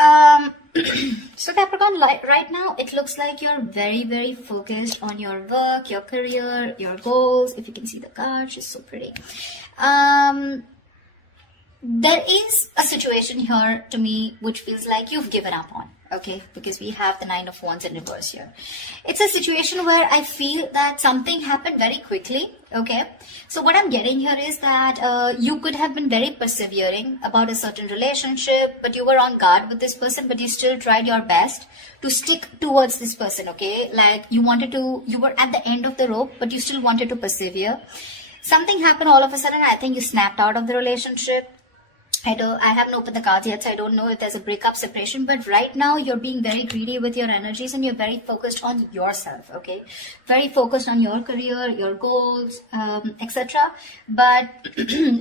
Um, so Capricorn, right now, it looks like you're very, very focused on your work, your career, your goals. If you can see the card, she's so pretty. There is a situation here to me which feels like you've given up on, okay? Because we have the Nine of Wands in reverse here. It's a situation where I feel that something happened very quickly, okay? So what I'm getting here is that you could have been very persevering about a certain relationship, but you were on guard with this person, but you still tried your best to stick towards this person, okay? Like you were at the end of the rope, but you still wanted to persevere. Something happened all of a sudden. I think you snapped out of the relationship. I haven't opened the cards yet, so I don't know if there's a breakup, separation, but right now you're being very greedy with your energies and you're very focused on yourself, okay? Very focused on your career, your goals, etc. But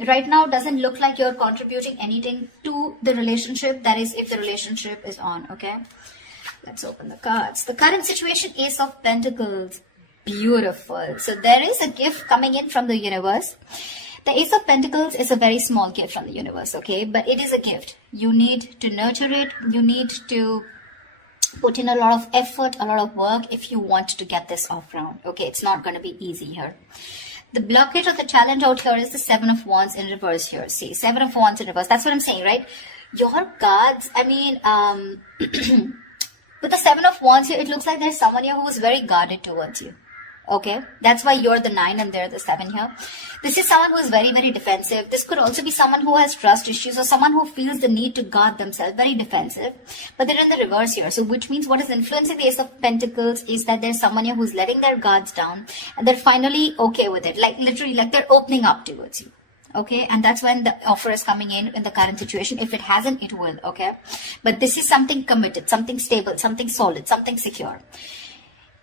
right now doesn't look like you're contributing anything to the relationship, that is if the relationship is on, okay? Let's open the cards. The current situation, Ace of Pentacles. Beautiful. So there is a gift coming in from the universe. The Ace of Pentacles is a very small gift from the universe, okay? But it is a gift. You need to nurture it. You need to put in a lot of effort, a lot of work if you want to get this off round, okay? It's not going to be easy here. The blockage of the challenge out here is the Seven of Wands in reverse here. See, Seven of Wands in reverse. That's what I'm saying, right? Your cards, I mean, with the Seven of Wands here, it looks like there's someone here who is very guarded towards you. Okay, that's why you're the 9 and they're the 7 here. This is someone who is very, very defensive. This could also be someone who has trust issues or someone who feels the need to guard themselves, very defensive. But they're in the reverse here. So which means what is influencing the Ace of Pentacles is that there's someone here who's letting their guards down and they're finally okay with it. Like literally, like they're opening up towards you. Okay, and that's when the offer is coming in the current situation. If it hasn't, it will, okay? But this is something committed, something stable, something solid, something secure.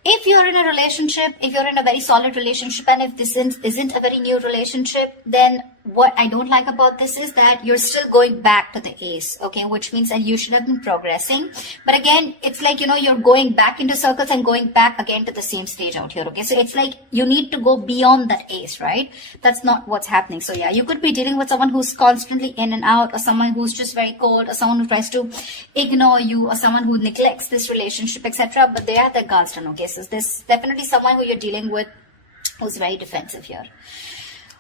If you're in a relationship, if you're in a very solid relationship, and if this isn't a very new relationship, then what I don't like about this is that you're still going back to the Ace, okay, which means that you should have been progressing. But again, it's like, you know, you're going back into circles and going back again to the same stage out here, okay? So it's like you need to go beyond that Ace, right? That's not what's happening. So yeah, you could be dealing with someone who's constantly in and out, or someone who's just very cold, or someone who tries to ignore you, or someone who neglects this relationship, etc. But they are the guards done, okay? So there's definitely someone who you're dealing with who's very defensive here.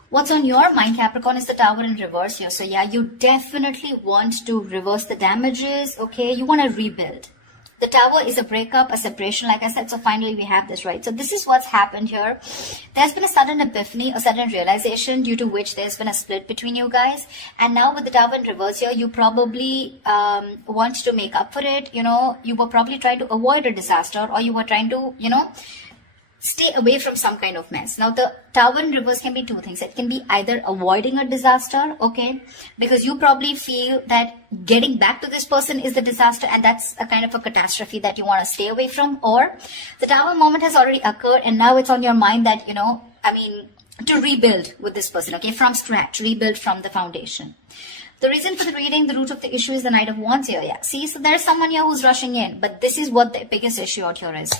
What's on your mind, Capricorn, is the Tower in reverse here. So yeah, you definitely want to reverse the damages, okay? You want to rebuild. The Tower is a breakup, a separation, like I said. So finally we have this, right? So this is what's happened here. There's been a sudden epiphany, a sudden realization due to which there's been a split between you guys. And now with the Tower in reverse here, you probably want to make up for it. You know, you were probably trying to avoid a disaster, or you were trying to, you know, stay away from some kind of mess. Now, the Tower in reverse can be two things. It can be either avoiding a disaster, okay, because you probably feel that getting back to this person is the disaster and that's a kind of a catastrophe that you want to stay away from, or the Tower moment has already occurred and now it's on your mind that, you know, I mean, to rebuild with this person, okay, from scratch, rebuild from the foundation. The reason for the reading, the root of the issue is the Knight of Wands here, yeah. See, so there's someone here who's rushing in, but this is what the biggest issue out here is.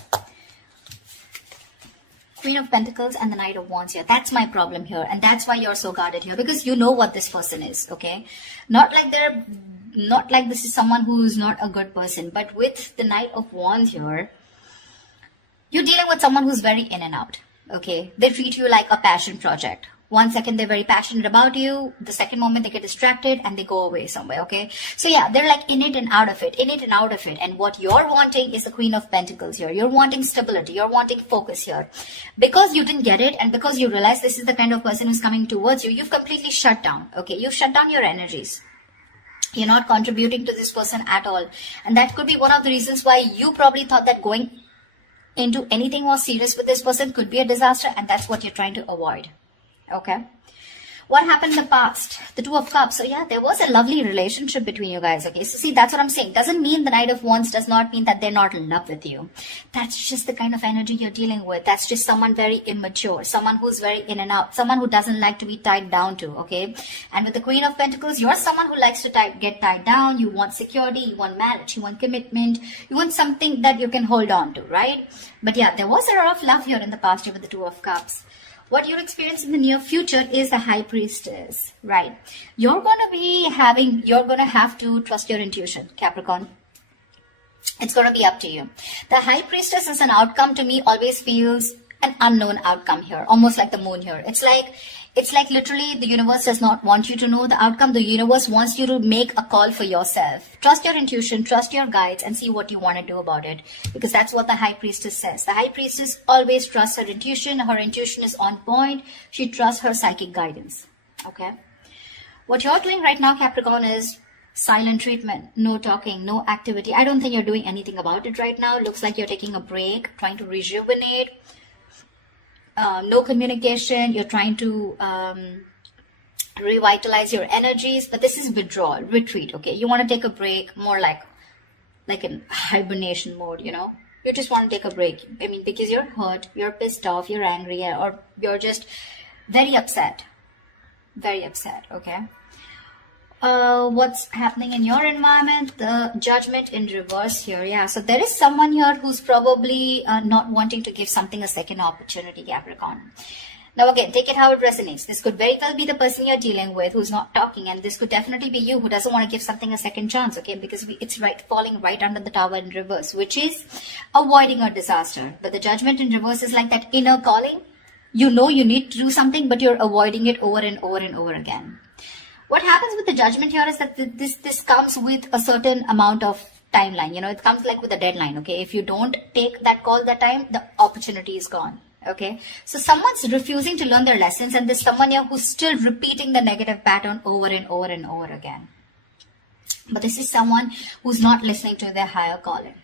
Queen of Pentacles and the Knight of Wands here. That's my problem here. And that's why you're so guarded here. Because you know what this person is, okay? Not like this is someone who's not a good person. But with the Knight of Wands here, you're dealing with someone who's very in and out, okay? They treat you like a passion project. 1 second they're very passionate about you, the second moment they get distracted and they go away somewhere, okay? So yeah, they're like in it and out of it, in it and out of it. And what you're wanting is the Queen of Pentacles here. You're wanting stability, you're wanting focus here. Because you didn't get it and because you realize this is the kind of person who's coming towards you, you've completely shut down, okay? You've shut down your energies. You're not contributing to this person at all. And that could be one of the reasons why you probably thought that going into anything more serious with this person could be a disaster, and that's what you're trying to avoid. Okay, what happened in the past? The Two of Cups. So yeah, there was a lovely relationship between you guys. Okay, so see, that's what I'm saying. Doesn't mean the Knight of Wands does not mean that they're not in love with you. That's just the kind of energy you're dealing with. That's just someone very immature, someone who's very in and out, someone who doesn't like to be tied down to. Okay, and with the Queen of Pentacles, you're someone who likes to get tied down. You want security, you want marriage, you want commitment, you want something that you can hold on to, right? But yeah, there was a lot of love here in the past year with the Two of Cups. What you'll experience in the near future is the High Priestess, right? You're going to have to trust your intuition, Capricorn. It's going to be up to you. The High Priestess as an outcome to me always feels an unknown outcome here, almost like the moon here. It's like literally the universe does not want you to know the outcome. The universe wants you to make a call for yourself. Trust your intuition, trust your guides, and see what you want to do about it. Because that's what the High Priestess says. The High Priestess always trusts her intuition. Her intuition is on point. She trusts her psychic guidance. Okay? What you're doing right now, Capricorn, is silent treatment. No talking, no activity. I don't think you're doing anything about it right now. It looks like you're taking a break, trying to rejuvenate. No communication. You're trying to revitalize your energies, but this is withdrawal, retreat. Okay, you want to take a break, more like in hibernation mode. You know, you just want to take a break. I mean, because you're hurt, you're pissed off, you're angry, or you're just very upset. Very upset. Okay. What's happening in your environment? The Judgment in reverse here. Yeah, so there is someone here who's probably not wanting to give something a second opportunity, Capricorn. Now again, take it how it resonates. This could very well be the person you're dealing with who's not talking, and this could definitely be you who doesn't want to give something a second chance, okay? Because it's falling right under the Tower in reverse, which is avoiding a disaster. But the Judgment in reverse is like that inner calling. You know you need to do something, but you're avoiding it over and over and over again. What happens with the Judgment here is that this comes with a certain amount of timeline. You know, it comes like with a deadline, okay? If you don't take that call that time, the opportunity is gone, okay? So someone's refusing to learn their lessons, and there's someone here who's still repeating the negative pattern over and over and over again. But this is someone who's not listening to their higher calling.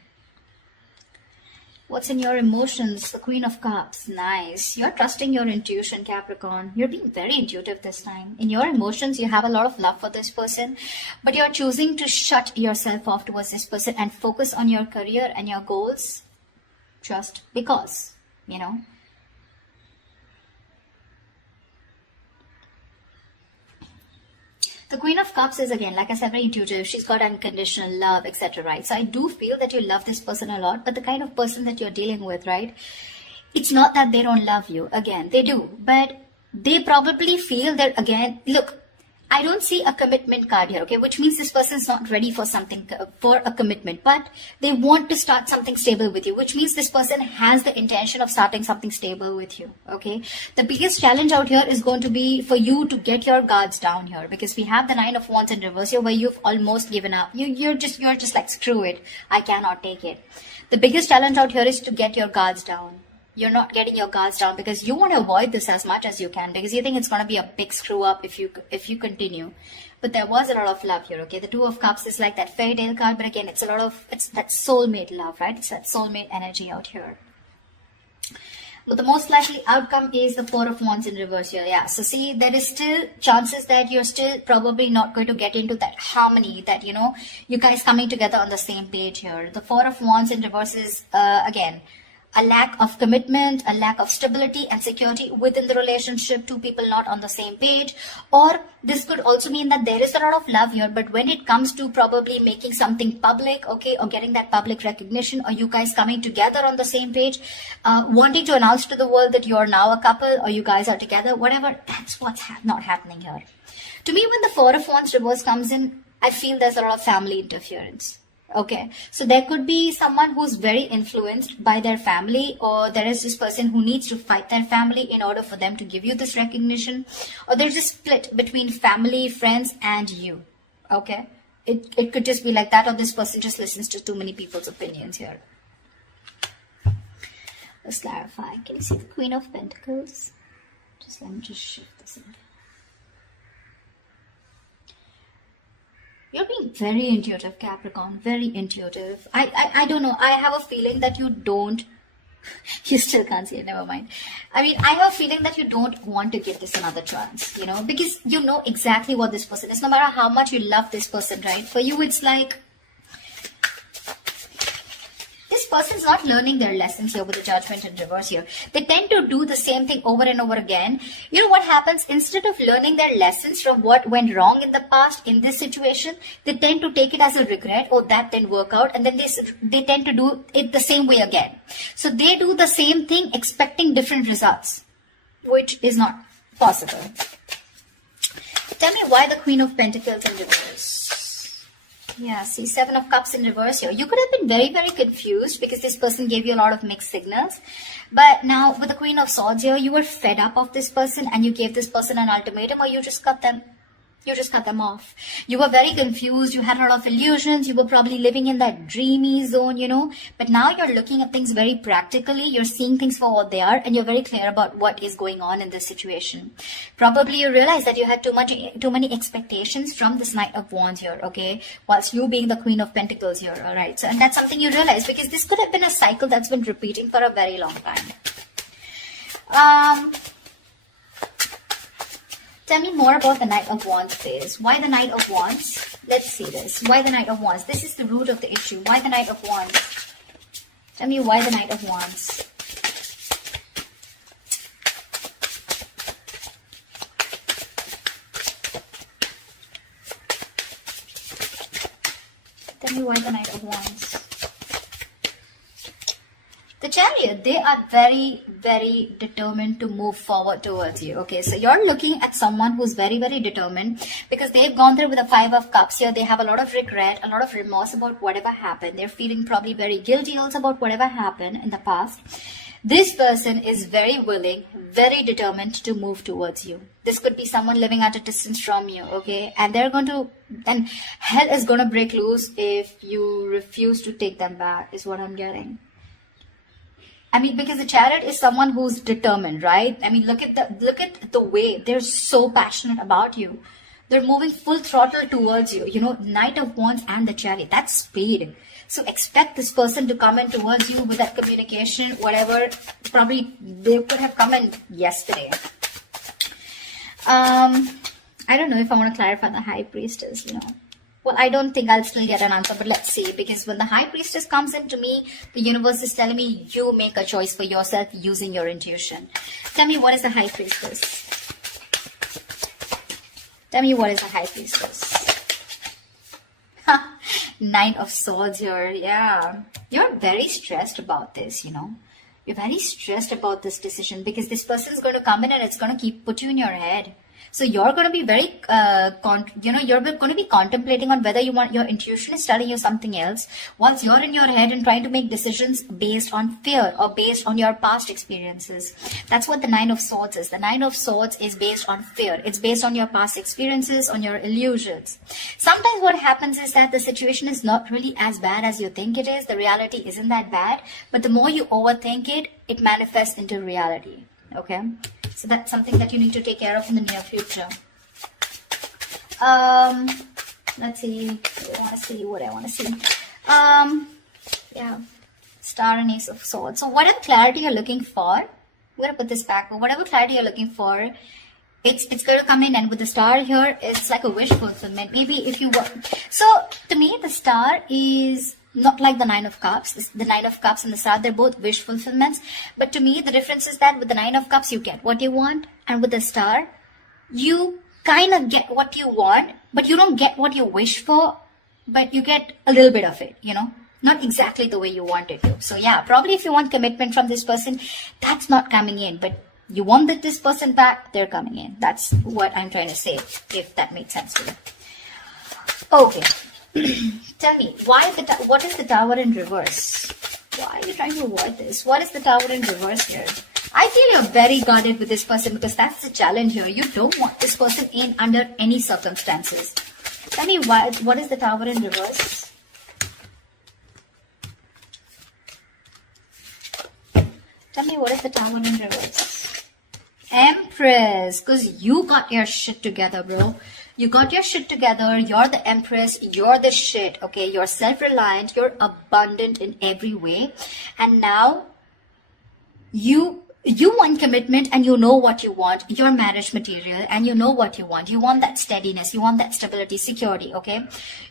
What's in your emotions? The Queen of Cups. Nice. You're trusting your intuition, Capricorn. You're being very intuitive this time. In your emotions, you have a lot of love for this person, but you're choosing to shut yourself off towards this person and focus on your career and your goals just because, you know. The Queen of Cups is, again, like I said, very intuitive. She's got unconditional love, etc., right? So I do feel that you love this person a lot, but the kind of person that you're dealing with, right? It's not that they don't love you. Again, they do. But they probably feel that, again, look, I don't see a commitment card here, okay? Which means this person's not ready for something, for a commitment. But they want to start something stable with you, which means this person has the intention of starting something stable with you, okay? The biggest challenge out here is going to be for you to get your guards down here, because we have the Nine of Wands in reverse here where you've almost given up. You're just like, screw it. I cannot take it. The biggest challenge out here is to get your guards down. You're not getting your guards down because you want to avoid this as much as you can, because you think it's going to be a big screw up if you continue. But there was a lot of love here, okay? The Two of Cups is like that fairy tale card, but again, it's that soulmate love, right? It's that soulmate energy out here. But the most likely outcome is the Four of Wands in reverse here. Yeah, so see, there is still chances that you're still probably not going to get into that harmony, that, you know, you guys coming together on the same page here. The Four of Wands in reverse is, again, a lack of commitment, a lack of stability and security within the relationship, two people not on the same page. Or this could also mean that there is a lot of love here, but when it comes to probably making something public, okay, or getting that public recognition, or you guys coming together on the same page, wanting to announce to the world that you're now a couple or you guys are together, whatever, that's what's not happening here. To me, when the Four of Wands reverse comes in, I feel there's a lot of family interference. Okay, so there could be someone who's very influenced by their family, or there is this person who needs to fight their family in order for them to give you this recognition, or there's a split between family, friends, and you. Okay, it could just be like that, or this person just listens to too many people's opinions here. Let's clarify. Can you see the Queen of Pentacles? Let me just shift this in. You're being very intuitive, Capricorn. Very intuitive. I don't know. I have a feeling that you don't. You still can't see it. Never mind. I mean, I have a feeling that you don't want to give this another chance, you know, because you know exactly what this person is. No matter how much you love this person, right? For you, it's like this person's not learning their lessons here with the Judgment in reverse here. They tend to do the same thing over and over again. You know what happens? Instead of learning their lessons from what went wrong in the past in this situation, they tend to take it as a regret. Oh, that didn't work out. And then they tend to do it the same way again. So they do the same thing expecting different results, which is not possible. Tell me why the Queen of Pentacles in reverse. Yeah, see, Seven of Cups in reverse here. You could have been very, very confused because this person gave you a lot of mixed signals. But now with the Queen of Swords here, you were fed up of this person and you gave this person an ultimatum, or you just cut them. You just cut them off. You were very confused. You had a lot of illusions. You were probably living in that dreamy zone, you know. But now you're looking at things very practically. You're seeing things for what they are, and you're very clear about what is going on in this situation. Probably you realize that you had too many expectations from this Knight of Wands here, okay? Whilst you being the Queen of Pentacles here, all right? So, and that's something you realize because this could have been a cycle that's been repeating for a very long time. Tell me more about the Knight of Wands, please. Why the Knight of Wands? Let's see this. Why the Knight of Wands? This is the root of the issue. Why the Knight of Wands? Tell me why the Knight of Wands. Tell me why the Knight of Wands. The Chariot, they are very, very determined to move forward towards you. Okay, so you're looking at someone who's very, very determined because they've gone through with the Five of Cups here. They have a lot of regret, a lot of remorse about whatever happened. They're feeling probably very guilty also about whatever happened in the past. This person is very willing, very determined to move towards you. This could be someone living at a distance from you, okay? And they're going to, and hell is going to break loose if you refuse to take them back, is what I'm getting. I mean, because the Chariot is someone who's determined, right? I mean, look at the way they're so passionate about you. They're moving full throttle towards you. You know, Knight of Wands and the Chariot, that's speed. So expect this person to come in towards you with that communication, whatever. Probably they could have come in yesterday. I don't know if I want to clarify the High Priestess, you know. Well, I don't think I'll still get an answer, but let's see. Because when the High Priestess comes into me, the universe is telling me you make a choice for yourself using your intuition. Tell me, what is the High Priestess? Tell me, what is the High Priestess? Nine of Swords here. Yeah. You're very stressed about this, you know. You're very stressed about this decision because this person is going to come in and it's going to put you in your head. So you're going to be very, you're going to be contemplating on whether you want, your intuition is telling you something else. Once you're in your head and trying to make decisions based on fear or based on your past experiences. That's what the Nine of Swords is. The Nine of Swords is based on fear. It's based on your past experiences, on your illusions. Sometimes what happens is that the situation is not really as bad as you think it is. The reality isn't that bad. But the more you overthink it, it manifests into reality. Okay? So that's something that you need to take care of in the near future. Let's see. What I want to see. Yeah. Star and Ace of Swords. So whatever clarity you're looking for, I'm going to put this back. But whatever clarity you're looking for, it's going to come in. And with the star here, it's like a wish fulfillment. Maybe if you were... So to me, the star is... not like the Nine of Cups. The Nine of Cups and the Star, they're both wish fulfillments. But to me, the difference is that with the Nine of Cups, you get what you want. And with the Star, you kind of get what you want, but you don't get what you wish for, but you get a little bit of it, you know. Not exactly the way you want it to. So yeah, probably if you want commitment from this person, that's not coming in. But you want this person back, they're coming in. That's what I'm trying to say, if that makes sense to you. Okay. Tell me, what is the Tower in reverse? Why are you trying to avoid this? What is the Tower in reverse here? I feel you're very guarded with this person because that's the challenge here. You don't want this person in under any circumstances. Tell me, what is the Tower in reverse? Tell me, what is the Tower in reverse? Empress, because you got your shit together, bro. You got your shit together. You're the Empress. You're the shit. Okay. You're self-reliant. You're abundant in every way. And now you want commitment and you know what you want. You're marriage material and you know what you want. You want that steadiness. You want that stability, security. Okay.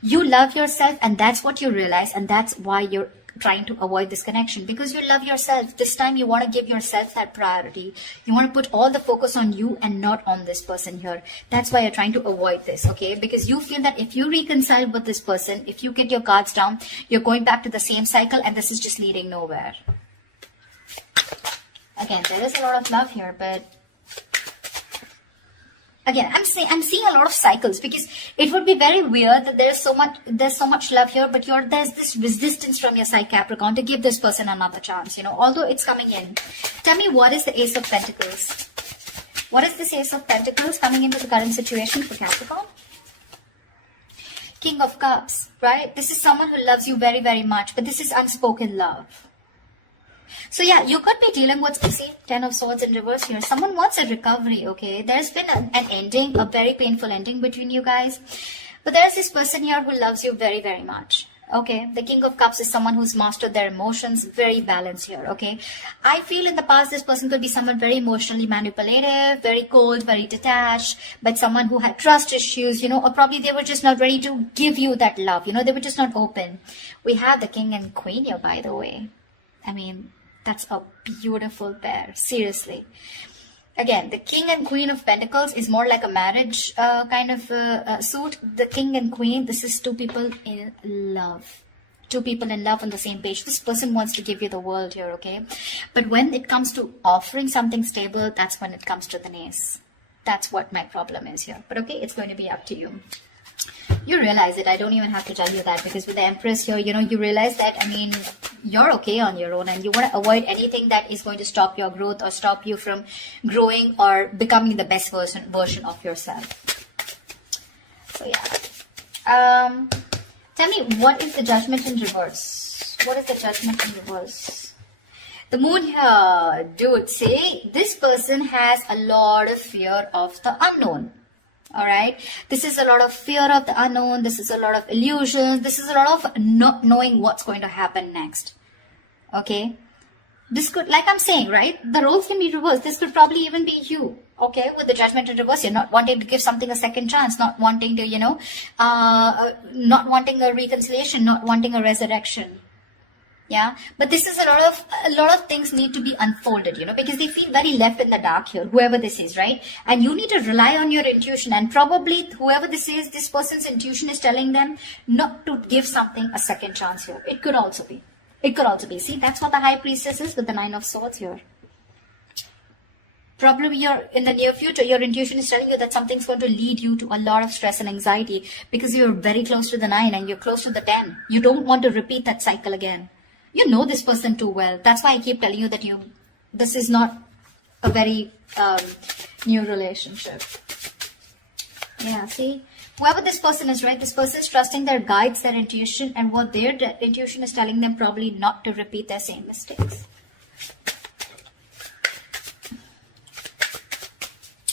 You love yourself and that's what you realize. And that's why you're trying to avoid this connection because you love yourself. This time you want to give yourself that priority. You want to put all the focus on you and not on this person here. That's why you're trying to avoid this, okay? Because you feel that if you reconcile with this person, if you get your cards down, you're going back to the same cycle and this is just leading nowhere. Again, there is a lot of love here, but Again, I'm seeing a lot of cycles, because it would be very weird that there's so much love here, but there's this resistance from your side, Capricorn, to give this person another chance, although it's coming in. Tell me, what is the Ace of Pentacles? What is this Ace of Pentacles coming into the current situation for Capricorn? King of Cups, right? This is someone who loves you very, very much, but this is unspoken love. So yeah, you could be dealing with, see, 10 of Swords in reverse here. Someone wants a recovery, okay? There's been an ending, a very painful ending between you guys. But there's this person here who loves you very, very much. Okay, the King of Cups is someone who's mastered their emotions, very balanced here, okay? I feel in the past this person could be someone very emotionally manipulative, very cold, very detached, but someone who had trust issues, or probably they were just not ready to give you that love, they were just not open. We have the King and Queen here, by the way. I mean, that's a beautiful pair, seriously. Again, the King and Queen of Pentacles is more like a marriage kind of suit. The King and Queen, this is two people in love. Two people in love on the same page. This person wants to give you the world here, okay? But when it comes to offering something stable, that's when it comes to the nace. That's what my problem is here. But okay, it's going to be up to you. You realize it. I don't even have to tell you that, because with the Empress here, you realize that, I mean, you're okay on your own, and you want to avoid anything that is going to stop your growth or stop you from growing or becoming the best version of yourself. So yeah. Tell me, what is the Judgment in reverse? What is the Judgment in reverse? The Moon here, dude, say this person has a lot of fear of the unknown. All right, this is a lot of fear of the unknown. This is a lot of illusions. This is a lot of not knowing what's going to happen next. Okay, this could, like I'm saying, right, the roles can be reversed. This could probably even be you. Okay, with the Judgment in reverse, you're not wanting to give something a second chance, not wanting to, not wanting a reconciliation, not wanting a resurrection. Yeah, but this is a lot of things need to be unfolded, because they feel very left in the dark here, whoever this is, right? And you need to rely on your intuition, and probably whoever this is, this person's intuition is telling them not to give something a second chance here. It could also be. It could also be. See, that's what the High Priestess is with the Nine of Swords here. Probably you're in the near future, your intuition is telling you that something's going to lead you to a lot of stress and anxiety, because you're very close to the 9 and you're close to the 10. You don't want to repeat that cycle again. You know this person too well. That's why I keep telling you that this is not a very new relationship. Yeah, see, whoever this person is, right, this person is trusting their guides, their intuition, and what their intuition is telling them, probably not to repeat their same mistakes.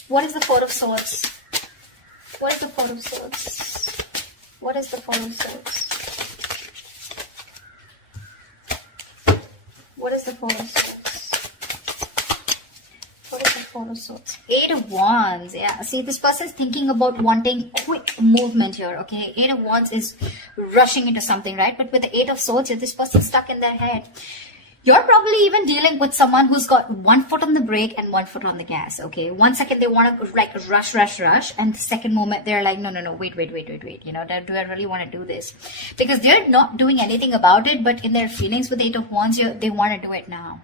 What is the Four of Swords? What is the Four of Swords? What is the Four of Swords? What is the Four of Swords? What is the Four of Swords? Eight of Wands. Yeah, see, this person is thinking about wanting quick movement here, okay? Eight of Wands is rushing into something, right? But with the Eight of Swords here, this person is stuck in their head. You're probably even dealing with someone who's got one foot on the brake and one foot on the gas, okay? 1 second they want to like rush, and the second moment they're like, no, wait. Do I really want to do this? Because they're not doing anything about it, but in their feelings with the Eight of Wands, they want to do it now.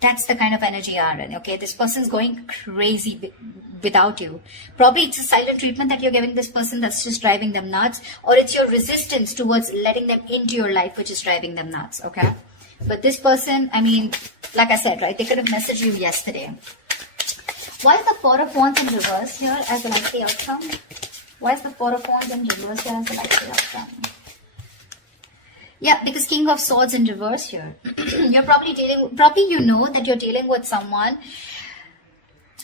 That's the kind of energy you are in, okay? This person's going crazy without you. Probably it's a silent treatment that you're giving this person that's just driving them nuts, or it's your resistance towards letting them into your life which is driving them nuts, okay? But this person, I mean, like I said, right, they could have messaged you yesterday. Why is the Four of Wands in reverse here as a likely outcome? Why is the Four of Wands in reverse here as a likely outcome? Yeah, because King of Swords in reverse here. You're probably you know that you're dealing with someone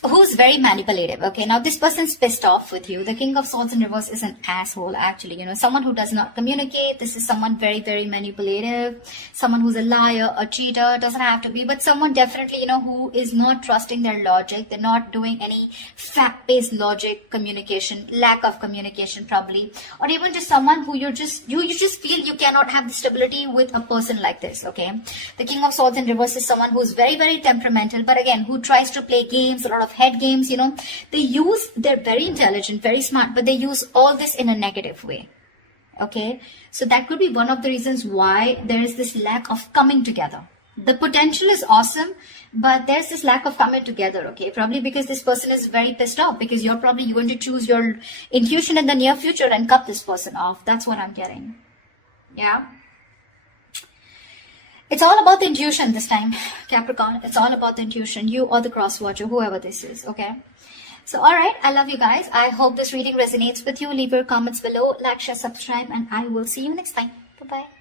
who's very manipulative. Okay, now this person's pissed off with you. The King of Swords in reverse is an asshole, actually. Someone who does not communicate. This is someone very, very manipulative. Someone who's a liar, a cheater. Doesn't have to be, but someone definitely, who is not trusting their logic. They're not doing any fact-based logic communication, lack of communication probably, or even just someone who you just feel you cannot have the stability with a person like this. Okay, the King of Swords in reverse is someone who's very, very temperamental, but again, who tries to play games, a lot of head games. They're very intelligent, very smart, but they use all this in a negative way. Okay, so that could be one of the reasons why there is this lack of coming together. The potential is awesome, but there's this lack of coming together, okay? Probably because this person is very pissed off, because you're probably going to choose your intuition in the near future and cut this person off. That's what I'm getting. Yeah. It's all about the intuition this time, Capricorn. It's all about the intuition. You or the cross watcher, whoever this is, okay? So, alright, I love you guys. I hope this reading resonates with you. Leave your comments below, like, share, subscribe, and I will see you next time. Bye-bye.